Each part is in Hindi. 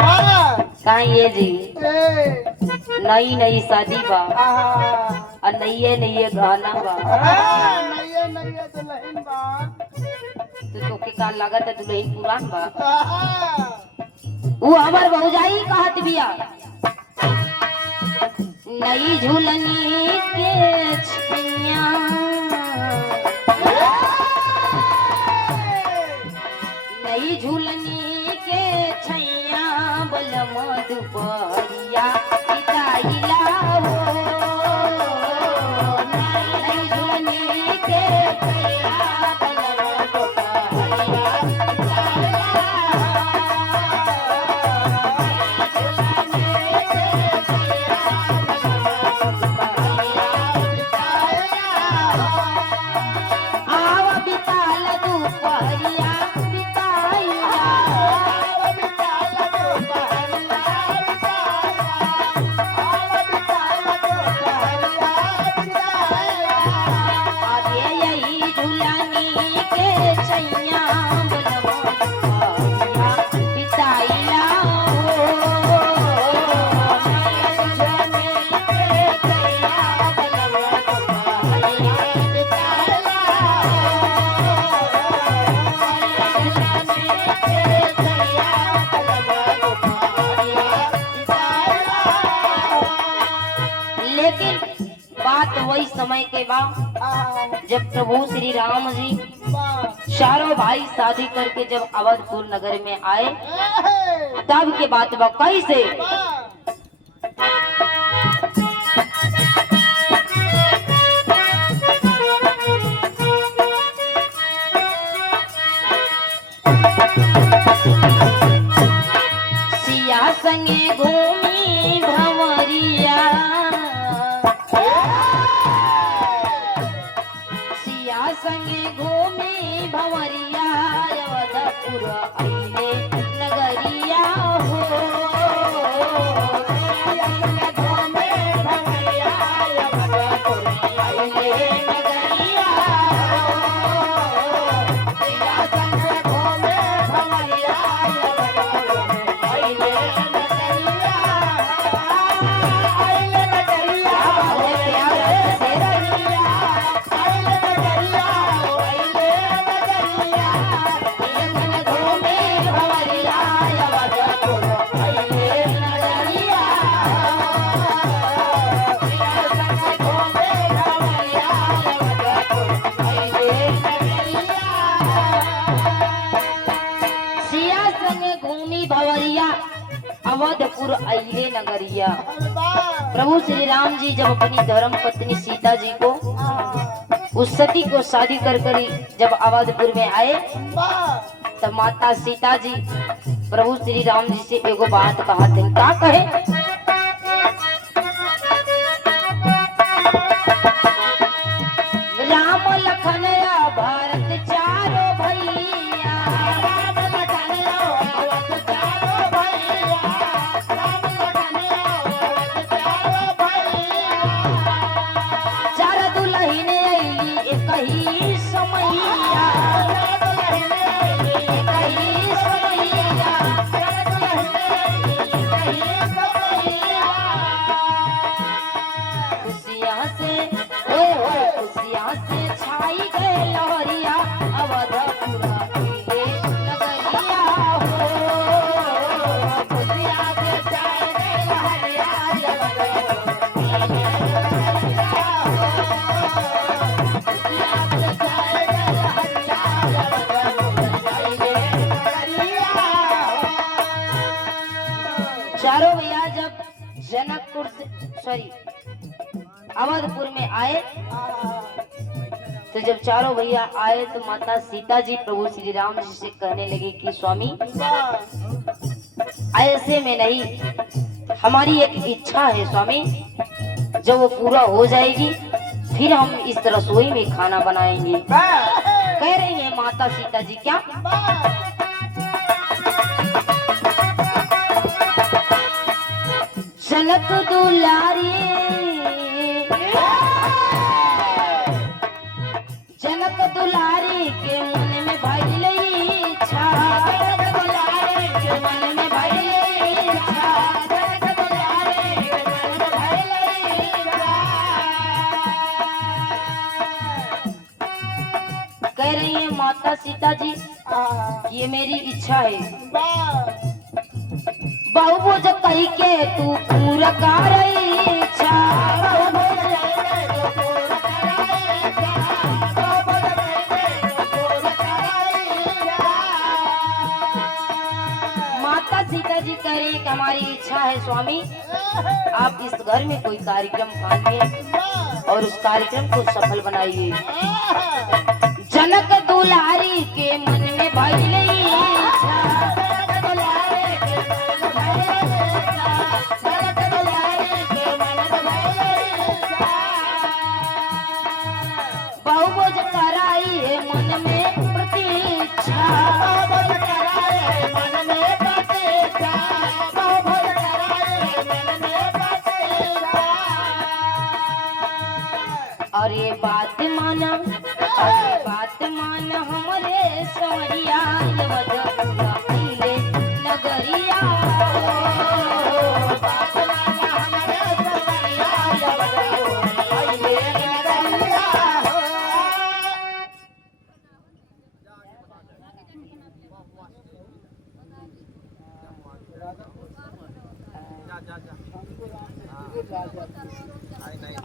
कहाँ ये जी नई नई शादी बा और नई नई गाना बा। तो के का लागत है दुल्हन पुरान बा। वो हमार भौजाई कहत बिया नई झूलनी के छैया नई झूलनी के छैया बलम दुपहरिया बिताइला हो नई झूलनी के छैया बलम दुपहरिया वही समय के बाद जब प्रभु श्री राम जी चारों भाई शादी करके जब अवधपुर नगर में आए तब के बात बा कैसे सिया संगे घूमी भंवरिया संगे घूमी भंवरिया अवधपुर आइले नगरिया हो घूमे भंवरिया अवधपुर आइले नगरिया संगे घूमे भंवरिया अवधपुर आइले नगरिया आइले नगरिया अवधपुर अइले नगरिया। प्रभु श्री राम जी जब अपनी धर्म पत्नी सीता जी को उस सती को शादी कर जब अवधपुर में आए तब माता सीता जी प्रभु श्री राम जी से एगो बात कहा थे क्या कहे राम लखन भारत चारों भैया राम लखन भारत चारों भैया राम लखन भारत चारों भैया चार दुल्हन अइली एक ही समैया दुल्हन अइली एक ही समैया चार दुल्हन अइली एक ही समैया खुशियां से खुशियां से छाई गए लहरिया अवधपुर अइले नगरिया हो खुशियां से छाई गए लहरिया अवधपुर अइले नगरिया हो खुशियां से छाई गए लहरिया अवधपुर अइले नगरिया चारों भैया जब जनकपुर से अवधपुर में आए तो जब चारों भैया आए तो माता सीता जी प्रभु श्री राम जी से कहने लगे कि स्वामी ऐसे में नहीं हमारी एक इच्छा है स्वामी जब वो पूरा हो जाएगी फिर हम इस रसोई में खाना बनाएंगे। कह रही है माता सीता जी क्या जनक दुलारी जनक दुलारी के मन में भइल इच्छा जनक दुलारी के मन में भइल माता सीता जी ये मेरी इच्छा है, बहु बोझ कही के तू पूरा कर इच्छा। माता सीता जी कह रही कि हमारी इच्छा है स्वामी, आप इस घर में कोई कार्यक्रम ठानिए और उस कार्यक्रम को सफल बनाइए। जनक दुलारी के मन में भइले इच्छा, बहु बोझ कराई है मन में प्रतीक्षा। और ये बात माना, और ये बात माना हमारे सवरिया पहले नगरिया।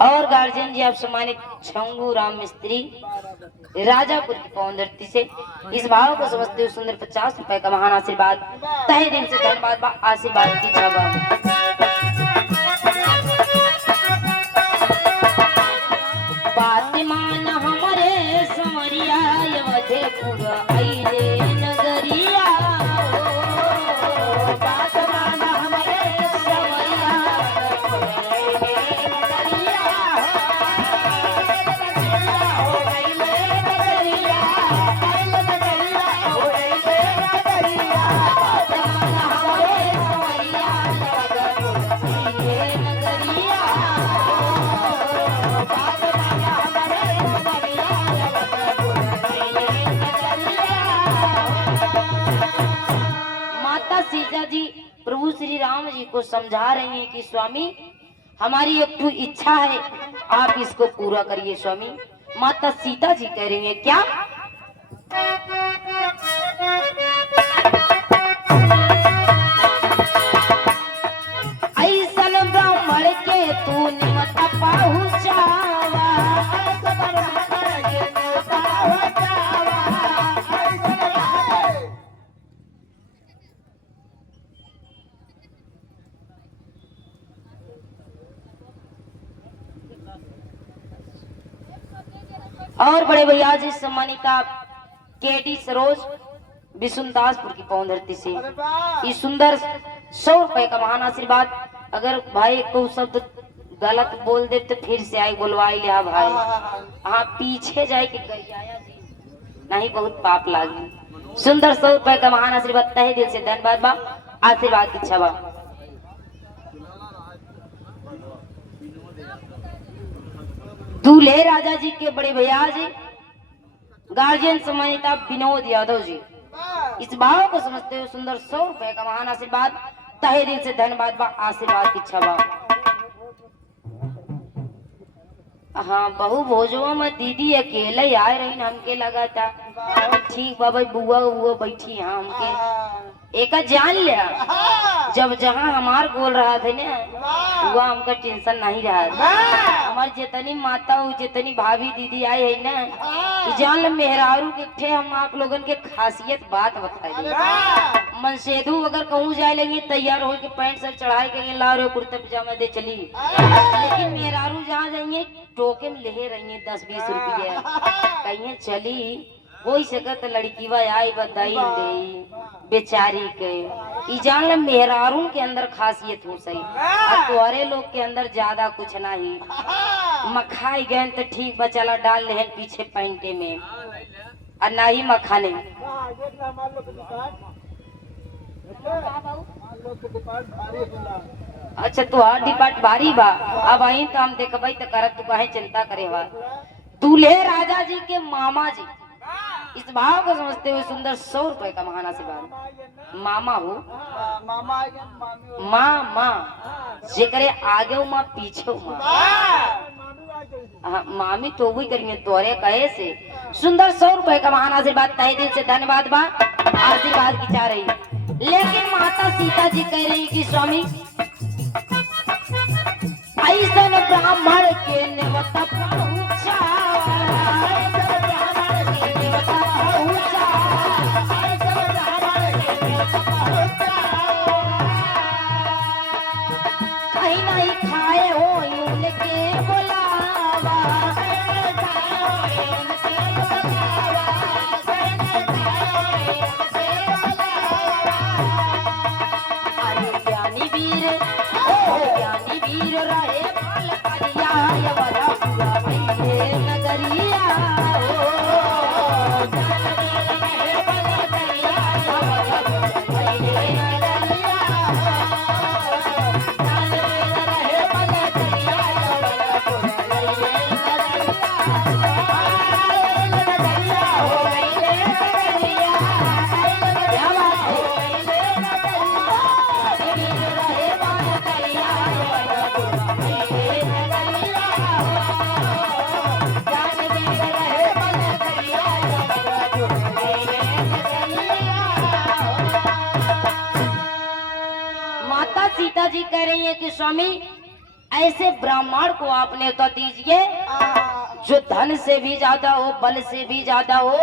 और गार्जियन जी आप सम्मानित छंगू राम मिस्त्री राजापुर की पवन धरती से इस भाव को समझते हुए सुंदर 50 रुपए का महान आशीर्वाद तहे दिल से धन्यवाद आशीर्वाद की जवाब। बात मान हमारे समरिया अवधेपुर अइले नगरिया। बात मान हमारे समरिया सीता जी प्रभु श्री राम जी को समझा रही हैं कि स्वामी हमारी एक तो इच्छा है, आप इसको पूरा करिए स्वामी। माता सीता जी कह रही हैं क्या? ऐसन ब्राह्मण के तू निमत पहुँचावा। और बड़े भैया जी सम्मानिता केडी सरोज विशुनदासपुर की पवन धरती से इस सुंदर 100 रुपए का महान आशीर्वाद। अगर भाई को शब्द गलत बोल दे तो फिर से आई बोलवाई लिया भाई। हाँ पीछे जाए के गरियाया जी नहीं बहुत पाप लागी। सुंदर 100 रुपए का महान आशीर्वाद तहे दिल से धन्यवाद बा आशीर्वाद की इच्छा बा। दूल्हे राजा जी के बड़े भैया जी गार्जियन सम्मानिता विनोद यादव जी इस भाव को समझते हुए सुंदर 100 रुपए का महान आशीर्वाद तहे दिल से धन्यवाद बा आशीर्वाद की इच्छा बा। हाँ बहु भोजवा में दीदी अकेले आए रही हमके लगा था ठीक बा भाई बुआ बुआ बैठी यहाँ हमके एक जान लिया। जब जहाँ हमार बोल रहा था ना वो हमका टेंशन नहीं रहा। हमारी जितनी माता हो जितनी भाभी दीदी आई है ना जान ल मेहरारू के थे हम आप लोगन के खासियत बात बताइए। मनसेदू अगर कहूँ जाए लगे तैयार हो के पैंट शर्ट चढ़ाई करेंगे ला रहे कुर्ता पजामा दे चली, लेकिन मेहरारू जहाँ जाएंगे टोके में ले रही 10-20 रुपये कहीं चली हो सकत लड़की वा आई बताई दे बेचारी के जान ल मेहरारू के अंदर खासियत हो सही और तुम्हारे लोग के अंदर ज्यादा कुछ नहीं। मखाई गए तो ठीक बचाला डाल ले पीछे पैंटे में और ना ही मखाने। अच्छा तुहार डिपार्ट भारी बा अब आई तो हम देखबई तो करत तू काहे चिंता करे बा। दूल्हे राजा जी के मामा जी इस भाव को समझते हुए सुंदर 100 रुपए का महान आशीर्वाद। मामा हो मामा जेकरे आगे हो माँ पीछे हो माँ। हाँ मामी तो वही करेंगे तोरे कहे से सुंदर 100 रुपए का महान आशीर्वाद, तहे दिल से धन्यवाद बा, आशीर्वाद की चाह रही। लेकिन माता सीता जी कह रही कि स्वामी ऐसा ब्राह्मण के नेवता पहुंचा, कहीं नहीं खाए हो उनके बुलावा, अरे ज्ञानी वीर रहे फल करिया, ये बड़ा पूरा भइले नगरिया सीता जी कह रही है कि स्वामी ऐसे ब्राह्मण को आप न्योता दीजिए जो धन से भी ज्यादा हो, बल से भी ज्यादा हो,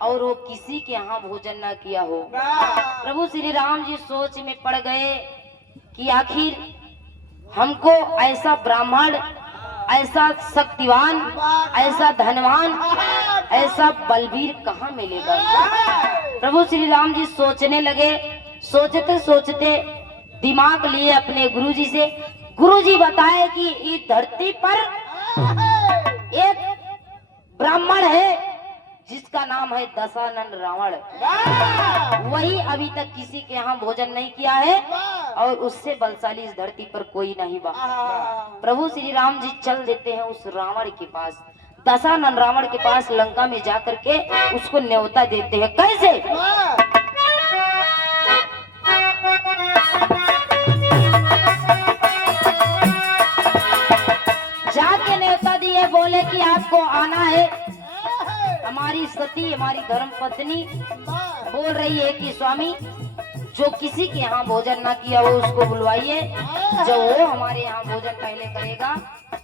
और वो किसी के यहाँ भोजन ना किया हो। प्रभु श्री राम जी सोच में पड़ गए कि आखिर हमको ऐसा ब्राह्मण, ऐसा शक्तिवान, ऐसा धनवान, ऐसा बलवीर कहाँ मिलेगा। प्रभु श्री राम जी सोचने लगे। सोचते सोचते दिमाग लिए अपने गुरुजी से। गुरुजी बताए कि इस धरती पर एक ब्राह्मण है जिसका नाम है दशानन रावण। वही अभी तक किसी के यहाँ भोजन नहीं किया है और उससे बलशाली इस धरती पर कोई नहीं बा। प्रभु श्री राम जी चल देते हैं उस रावण के पास, दशानन रावण के पास, लंका में जाकर के उसको न्योता देते हैं। कैसे? जाके न्योता दिए, बोले कि आपको आना है। हमारी सती, हमारी धर्म पत्नी बोल रही है कि स्वामी जो किसी के यहाँ भोजन ना किया वो उसको बुलवाइए। जब वो हमारे यहाँ भोजन पहले करेगा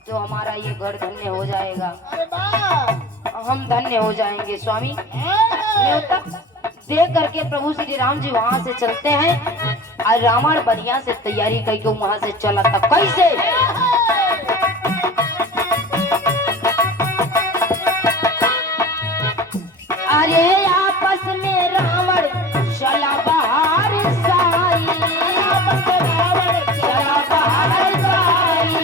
तो हमारा ये घर धन्य हो जाएगा, हम धन्य हो जाएंगे। स्वामी न्योता दे करके प्रभु श्री राम जी वहाँ से चलते हैं और रावण बढ़िया से तैयारी करके वहाँ से चला था। कैसे? अरे आपस में रावण चला बाहर साई, चला बाहर साई,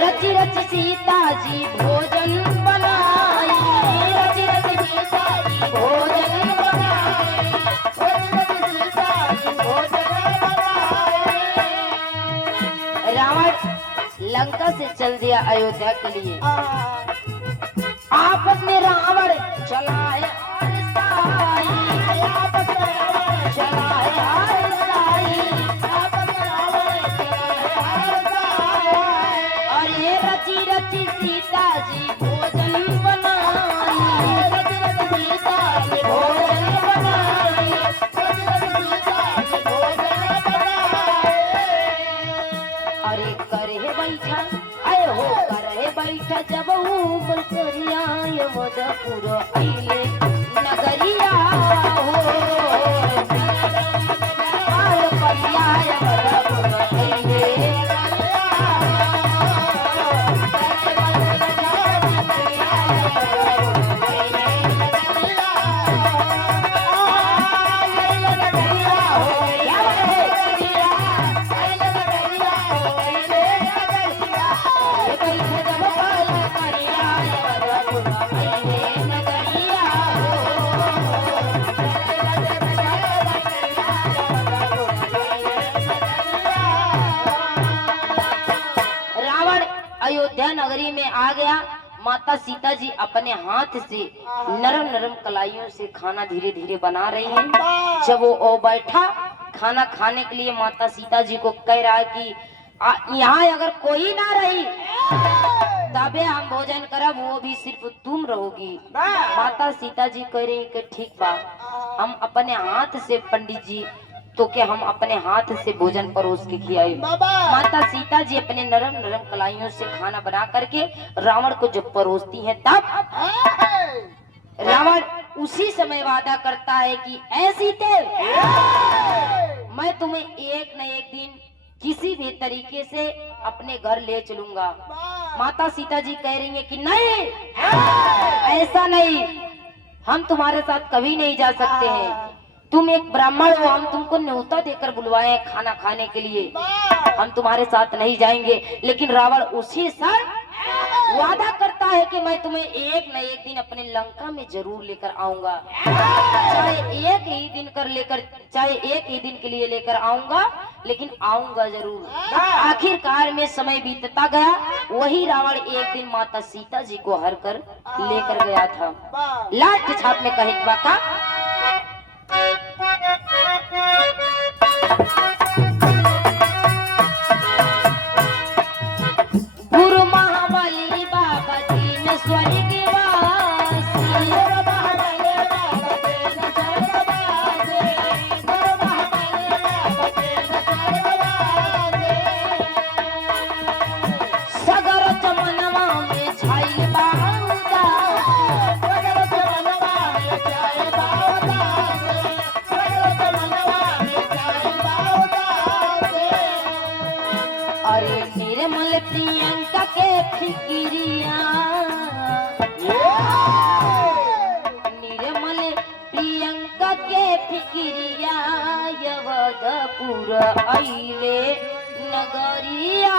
रची रची सीता जी भोजन बनाई, रची रची सीता जी भोजन बनाई, सीता जी भोजन बनाई। रावण लंका से चल दिया अयोध्या के लिए। आपस में रावण चला है चला है और ये रची रची सीता जी भोजन बनाई, रची रची सीता जी भोजन बनाई, अरे करे बैठा आए हो, करे बैठा जब बलसरिया मधुपुर आइले नगरिया हो, परिया मधुपुर आइले अयोध्या नगरी में आ गया। माता सीता जी अपने हाथ से नरम नरम कलाइयों से खाना धीरे धीरे बना रही हैं। जब वो बैठा खाना खाने के लिए माता सीता जी को कह रहा है कि यहाँ अगर कोई ना रही तबे हम भोजन करब, वो भी सिर्फ तुम रहोगी। माता सीता जी कह रही कि ठीक बा, हम अपने हाथ से पंडित जी तो क्या हम अपने हाथ से भोजन परोस के खिलाए। माता सीता जी अपने नरम नरम कलाइयों से खाना बना करके रावण को जब परोसती हैं तब रावण उसी समय वादा करता है कि ऐसी थे मैं तुम्हें एक न एक दिन किसी भी तरीके से अपने घर ले चलूंगा। माता सीता जी कह रही हैं कि नहीं, ऐसा नहीं, हम तुम्हारे साथ कभी नहीं जा सकते हैं। तुम एक ब्राह्मण हो, हम तुमको न्योता देकर बुलवाए हैं खाना खाने के लिए, हम तुम्हारे साथ नहीं जाएंगे। लेकिन रावण उसी सर वादा करता है कि मैं तुम्हें एक न एक दिन अपने लंका में जरूर लेकर आऊंगा, चाहे एक ही दिन के लिए लेकर आऊंगा, लेकिन आऊंगा जरूर। आखिरकार में समय बीतता गया, वही रावण एक दिन माता सीता जी को हर कर लेकर गया था। लास्ट छाप में कहे का गुरु महाबली बाबा दीन सगर चमनवा में छाई बाउदा, अरे निर्मल प्रियंका के फिक्रिया, निर्मल प्रियंका के फिक्रिया, यवदपुर आइले नगरिया।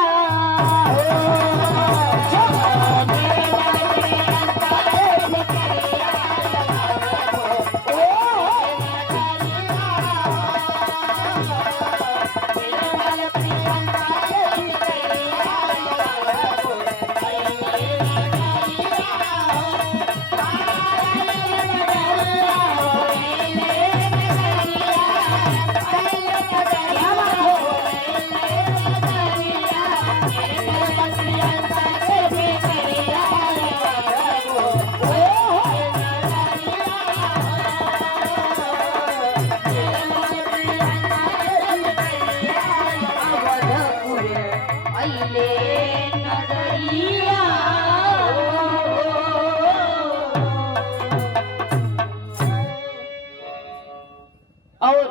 और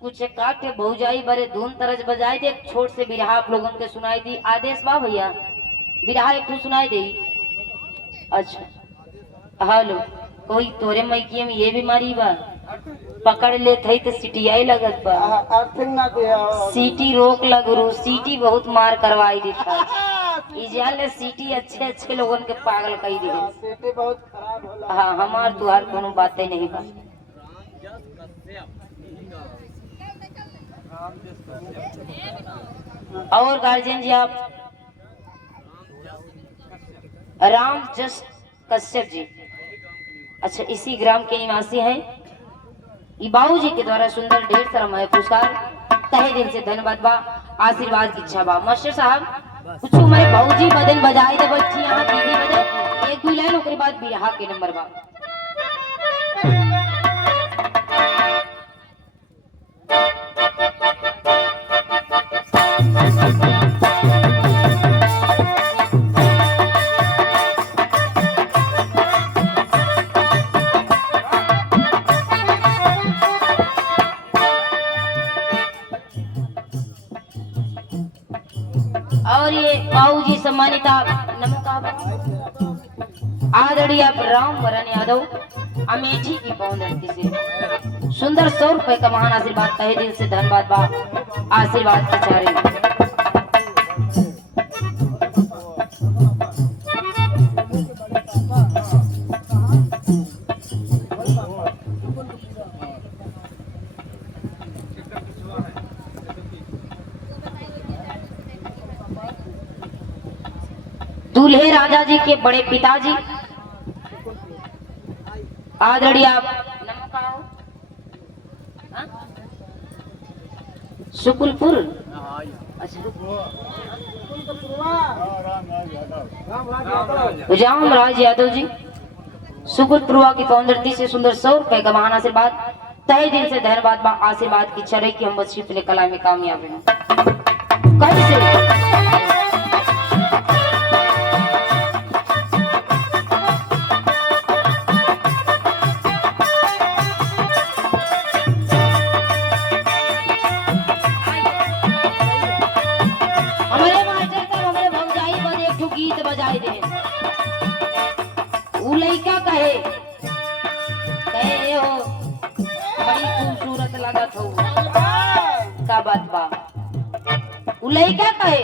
कुछ काटे भौजाई बड़े धून तरज बजाई दे, छोट से बिरहा आप लोगों के सुनाई दी। आदेश बा भैया, बिरहा एक तो सुनाई दे। अच्छा हेलो, कोई तोरे मैकिए में ये बीमारी बा, पकड़ ले थे तो सीटियाई लगत बा, सीटी रोक लगरू, सीटी बहुत मार करवाई देता। इजाले सीटी अच्छे अच्छे लोगों के पागल कई दे। सीटी बहुत खराब होला। हाँ, हमार तुहार कोनो बातें नहीं बा। और गार्जियन जी आप राम जस कश्यप जी, अच्छा इसी ग्राम के निवासी हैं। बाबू जी के द्वारा सुंदर ढेर सारा मैं पुरस्कार, तहे दिल से धन्यवाद बा, आशीर्वाद की इच्छा बा। मास्टर साहब कुछ मैं बाबूजी बदन बजाई दे बैठी यहाँ दीदी बजे एक दो लाइन, ओकरे बाद बिरहा के नंबर बा। और ये बाबू जी सम्मानित आदरणीय राम वरण यादव अमेठी की पवन लड़की से सुंदर 100 रुपए का महान आशीर्वाद, तहे दिल से धन्यवाद बा, आशीर्वाद के चारे। दूल्हे राजा जी के बड़े पिताजी आदरणीय आप सुकुलपुर अच्छा राम रामराज यादव जी सुकुलपुरवा की पौंदरती से सुंदर 100 रुपए का महान आशीर्वाद, तहे दिल से धन्यवाद आशीर्वाद की इच्छा रही कि हम बस अपने कला में कामयाब रहें। कैसे हमारे मास्टर साहब हमारे भौजाई बन एक ठो गीत बजाई दे। उ लइका कहे हो बड़ी खूबसूरत लागत हो का बात बा। उ लइका कहे